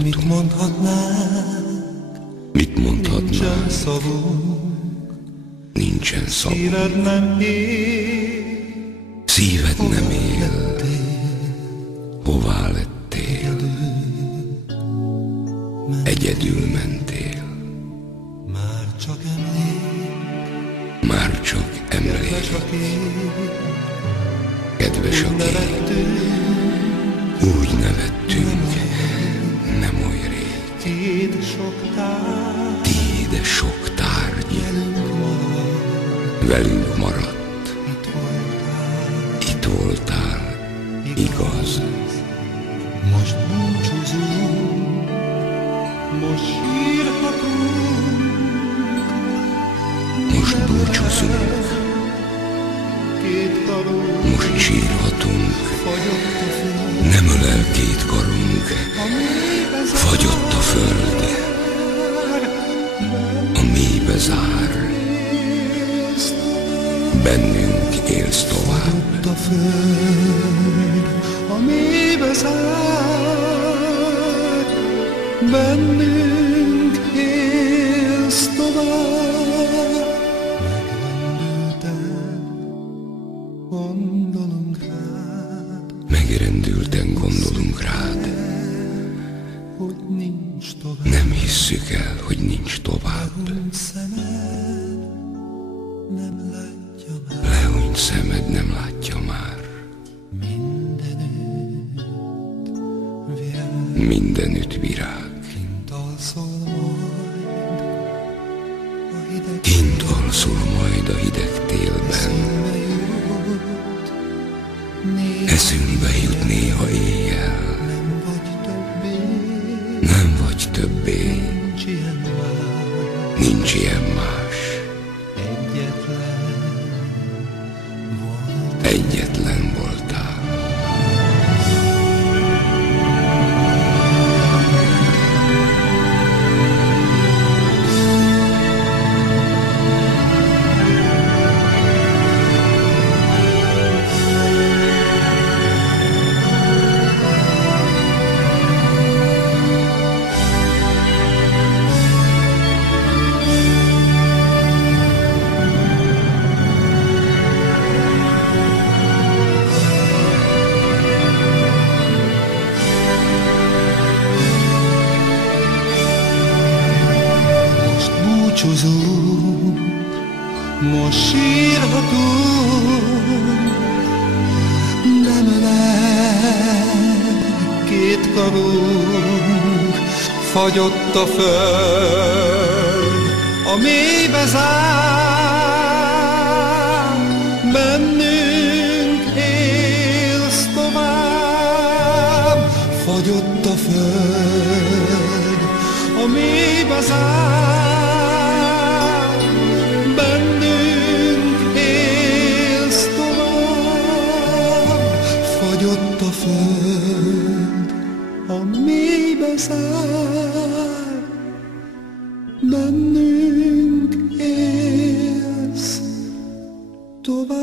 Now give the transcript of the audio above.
szólhatunk? Mit mondhatnánk? Mit mondhatnánk? Nincsen szavunk. Nincsen szavunk. Szíved nem él. Szíved nem él. Hová lettél? Egyedül mentél. Már csak emlék. Már csak emlék. Csak én. Kedves a kép. Nevettünk. Úgy nevettünk, nem oly rég. Tiéd sok tárgy. Tiéd sok tárgy velünk maradt. Itt voltál, igaz. Most búcsúzunk. Most sírhatunk. Most búcsúzunk. Két karunk. Most sírhatunk. Fagyott a föld. Nem ölel két karunk. A mélybe zár. Fagyott a föld. A mélybe zár. Bennünk élsz tovább. Fagyott a föld. A mélybe zár. Bennünk élsz tovább. Megrendülten gondolunk rád. Hogy nincs tovább. Nem hisszük el, hogy nincs tovább. Nem látja már. Lehúnyt szemed nem látja már. Mindenütt virág. Kint alszol majd a hideg. Kint alszol majd a hideg télben. Eszünkbe jut néha éjjel. Nem vagy többé. Nincs ilyen más. Egyetlen voltál. Búcsúzunk, most sírhatunk, nem ölel két karunk, fagyott a föld, a mélybe zár, bennünk élsz tovább, fagyott a föld, a mélybe zár. Fagyott a föld, a mélybe zár, bennünk élsz tovább.